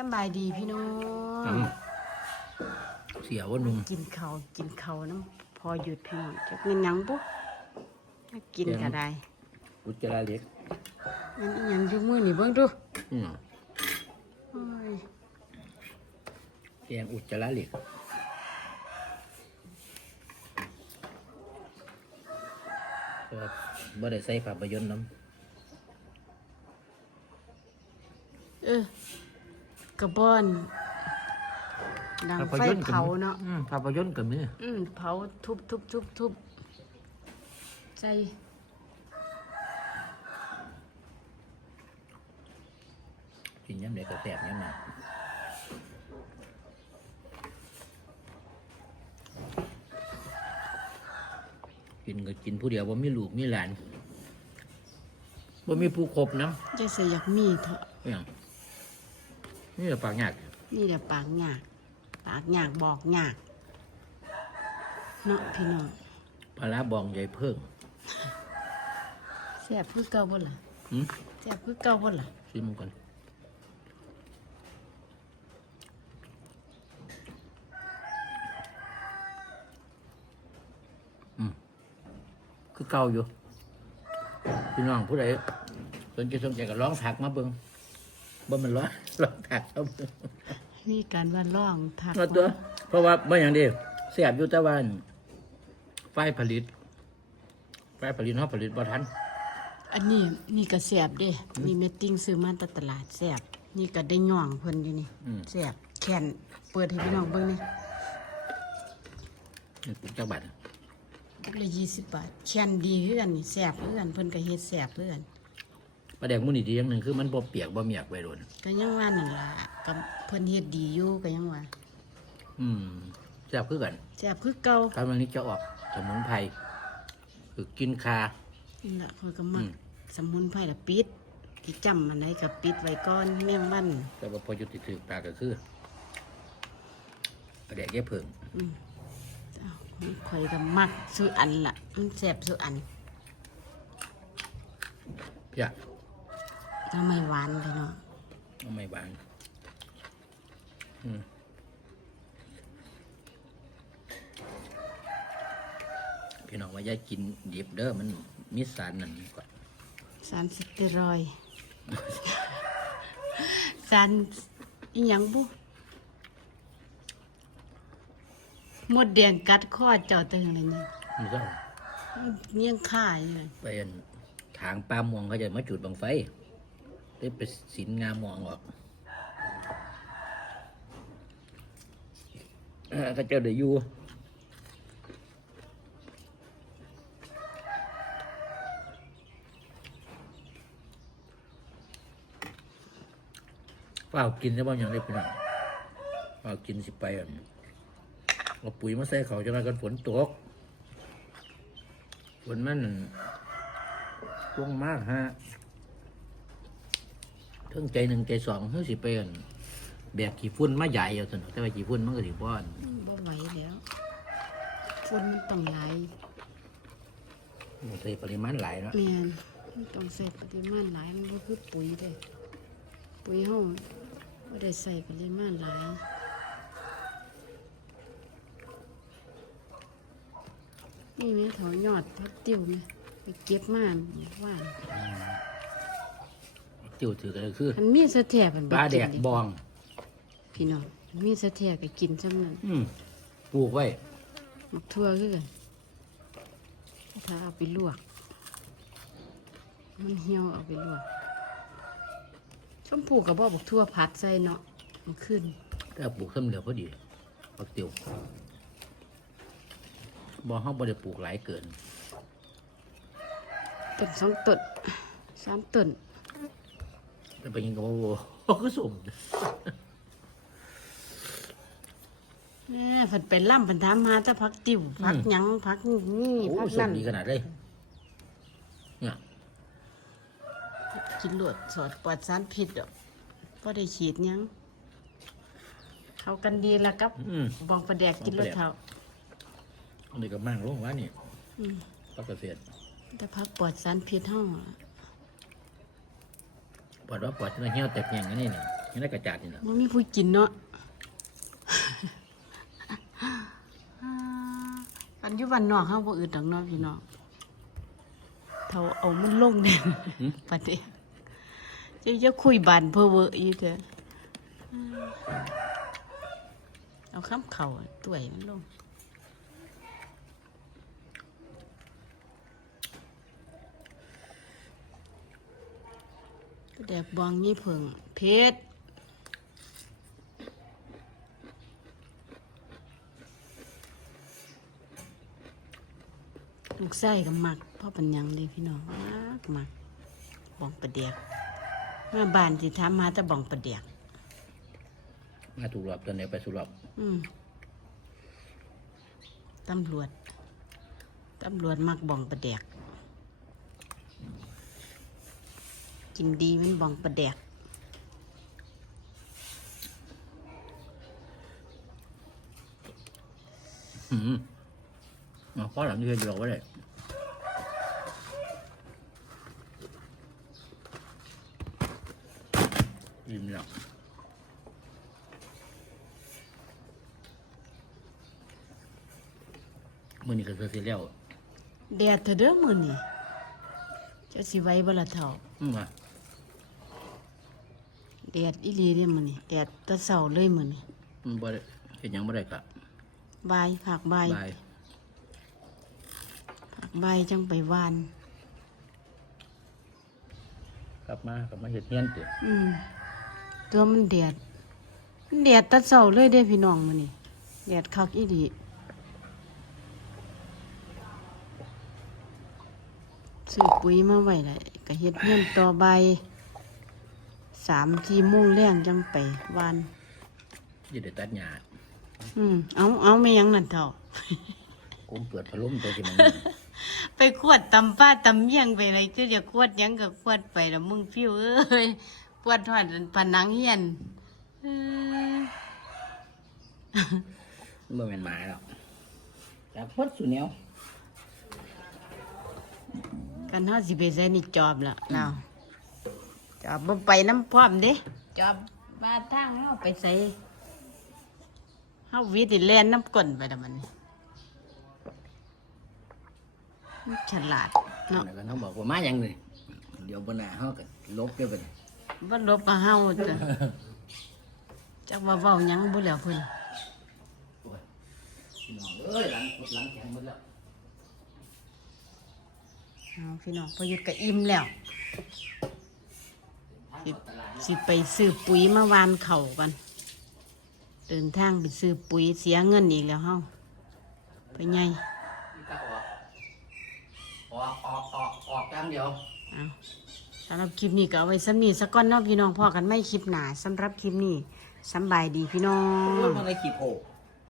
สำบายดีพี่น้องเสียว่านุ่มกินข้าวกินข้าวน้ำพอหยุดพี่น้องจะเป็นหยังปุ๊กินก็ได้อุจจาระเล็กอันนี้ยังอยู่มือนี่เบิ่งดูอืมโอ้ยแกงอุจจาระเหล็กก็บ่ได้ใส่ภาพยนตร์น้เออ กระบอนดังำภาพไฟยนตร์ก็เผามีเนาะอืมภาพยนตร์ก็มีอืมเผาทุบทุบทุบทุบใส่กินยำเด็กก็แสบยำนั้นกินก็กินผู้เดียวว่ามีลูกมีหลานว่ามีผู้ครบน้จะใส่อยากมีเถอะำอย่าง นี่แหละปากหยากนี่แหละปากหยากปากหยากบอกหยากเนาะพี่น้องปลาร้าบองใหญ่เพิ่งแซ่บคือเก่าบ่ล่ะหืมแซ่บคือเก่าบ่ล่ะชิมก่อนอืมคือเก่าอยู่พี่น้องผู้ใดสนใจสนใจก็ร้องถักมาเบิ่ง บ่มันร้องร้องถักเอาเบิ่งมีการว่าล่องทักเอาตัว เพราะว่าบ่อย่างเดียวเสียบอยู่แต่ว่าไฟผลิต ไฟผลิตเฮาผลิตบ่ทัน อันนี้นี่ก็แซ่บเด้นี่แม่ติ้งซื้อมาจากตลาดแซ่บนี่ก็ได้ย่องเพิ่นอยู่นี่อืมแซ่บแขนเปิดให้พี่น้องเบิ่งนี่นี่ปลูกจักบาทตักละ20บาทแขนดีคือกันนี่แซ่บคือกันเพิ่นก็เฮ็ดแซ่บคือกัน ปลาแดกมื้อนี้ดีอย่างหนึงคือมันบ่เปียกบ่เมียกไว้โดนก็ยังว่านั่นล่ะก็เพิ่นเฮ็ดดีอยู่ก็ยังว่าอืมแซ่บคือกันแซ่บคือเก่าครับวันนี้จะออกสมุนไพรคือกินคานี่ล่ะข้อยก็มักอืมสมุนไพรละปิดที่จำอันไหนก็ปิดไว้ก่อนแมงวันแต่ว่าพอยุติถือปลากก็คือปลาแดกแย่เผิงอืมเอ้าข่อยก็มักซื้ออันล่ะมันแซ่บซื้ออันเพี่ย ทำไมหวานพี่น้องเอาไม่บานอืมพี่น้องว่าอย่ากินดิบเด้อมันมีสารนั่นก่อนสารสเตียรอยด์สารอีหยังบุมดแดงกัดข้อเจ้าตึงเลยเนี่ยมันก็เงี้ยงข่ายเลยไปอันทางปลาม่วงเขาจะมาจุดบังไฟ ได้ไปสินงามม่วงออกเอ่อเขาเจ้าเดี๋ยวอยู่เปล่ากินได้บ้างอย่างไรพี่น้องเปล่ากินสิไปอะเอาปุ๋ยมาใส่เขาจะมากันฝนตก ฝนมันช่วงมากฮะ เทั้งใจหนึ่งใจสองเทั้งสิไปอั่นแบบขี้ฝุ่นมาใหญ่เอาสนอกแต่ว่าขี้ฝุ่นมันก็สิบ้อนบ่ไหวแล้วฝนมันต้องไหลายมันใส่ปริมาณหลายเนาะแม่นมันต้องใส่ปริมาณหลายมันบ่คือปุ๋ยเด้ปุ๋ยเฮาบ่ได้ใส่ปริมาณหลายนี่แม่ถอยยอดพักติ้วแม่ไปเก็บมาว่าน จิ๋วถือกันเลยคือมันมีสะแท้มันปลาแดกกินบอง พี่น้องมีสะแท้ก็กินซำนั้นอืมปลูกไว้มักทั่วคือกันถ้าเอาไปลวก มันเหี่ยวเอาไปลวกชมพูกับบ่บักทั่วผัดใส่เนาะมันขึ้นถ้าปลูกซ้ำเหลือพอดีปักติวบองเขาบ่ได้ปลูกหลายเกินต้นสองต้นสามต้น แต่เป็นยังไงโอ้โหก็สุ่มแหม่เพิ่นไปล่ำเพิ่นถามหาแต่ผักติ๋วผักหยังผักนี่โอ้ผักสุ่นั่มนดีขนาดเลยเนี่ยกินโลดสอดปลอดสารพิษดอกบ่ได้ฉีดหยัง เข้ากันดีละกับ อืม บองประแดกกินรสเท่าอันนี้ก็มั่งลงว่านี่อืมก็เกษตรแต่ผักปลอดสารพิษเฮา ปอดว่าปอดจะเหี่ยวแตกแยงอันนี้เนี่ยนี่ได้กระจาดนี่แหละมันมีผู้กินเนาะปันอยุบันนอกเขาบ่อื่นดอกเนาะพี่น้องเท่าเอามันลงเด่นประเดี๋ยวจะจะคุยบานเพ้อเวออยู่เถอะเอาข้ามเข่าตัวใหญ่มันลง แดกบองยี่เพิงเพชรลูกไส้ก็มักพ่อปัญญังเลยพี่น้องมากมักบองประเดียกมาบ้านสิทำมาแต่บองประเดียกมาถูกรอบตอนไหนไปสู่รอบอืมตำรวจตำรวจมักบองประเดียก กินดีมันบองประเดียกอืมอ๋อข้อหลังที่เคยบอกไว้เลยอิ่มแล้วมื่อนี้ก็เสร็จแล้วแดดเถอะเด้อมื้อนี่เจ้าสิไหว้บ่ละเท่าอืมว่ะ แดดอีหลีเด้อมื้อนี่แดดแตะเช้าเลยมื้อนี่มันบ่ได้เห็นยังบ่ได้กะบายภาคบายบายภาคบายจังไปหวาน กลับมากลับมาเห็ดเฮียนติอืมตัวมันแดดมันแดดแตะเช้าเลยเด้อพี่น้องมื้อนี่แดดคักอีหลีซื้อปุ๋ยมาไว้แล้วก็เฮ็ดเฮียนต่อใบาย สามทีโมุ่งแรงจังไปหวานจะได้ตัดหญ้าอืมเอาเอาไม่ยังนั่นเท่ากูเปิดพัดลมตัวที่มันไปขวดตำป้าตำเมี่ยงไปอะไรก็จะขวดหยังก็ขวดไปแล้วมึงฟิวเอ้ยขวดทอดผนังเฮียนเอ้ยเมื่อมันหมายแล้วจากพดสุแนวกันเฮาสิไปใส่นี่จอบละเรา จอบบ่ไปน้ำพร้อมเด้จอบมาทางเฮาไปใส่เฮาวิติแล่นน้ำก้นไปแล้วมันนี่มันฉลาดเนาะแล้วก็เขาบอกว่ามาอย่างหนึ่งเดี๋ยวบนหน้าเขาก็ลบเดี๋ยวไปบ่ลบกับเฮาจ้ะจักว่าเว้าหยังบ่แล้วเพิ่นพี่น้องเอ้ยหลังหลังแข็งหมดแล้วเอาพี่น้องพอหยุดก็อิ่มแล้ว สิสิไปซื้อปุ๋ยมาวานเข่ากันเดินทางไปซื้อปุ๋ยเสียเงินอีกแล้วเฮาไปไงออกออกออกออกจังเดียวเอาสำหรับคลิปนี้ก็เอาไว้สำนีสักก้อนเนาะพี่น้องพอกันไม่คลิปหนาสำหรับคลิปนี้สำบายดีพี่น้อง มันเลยขีโผล่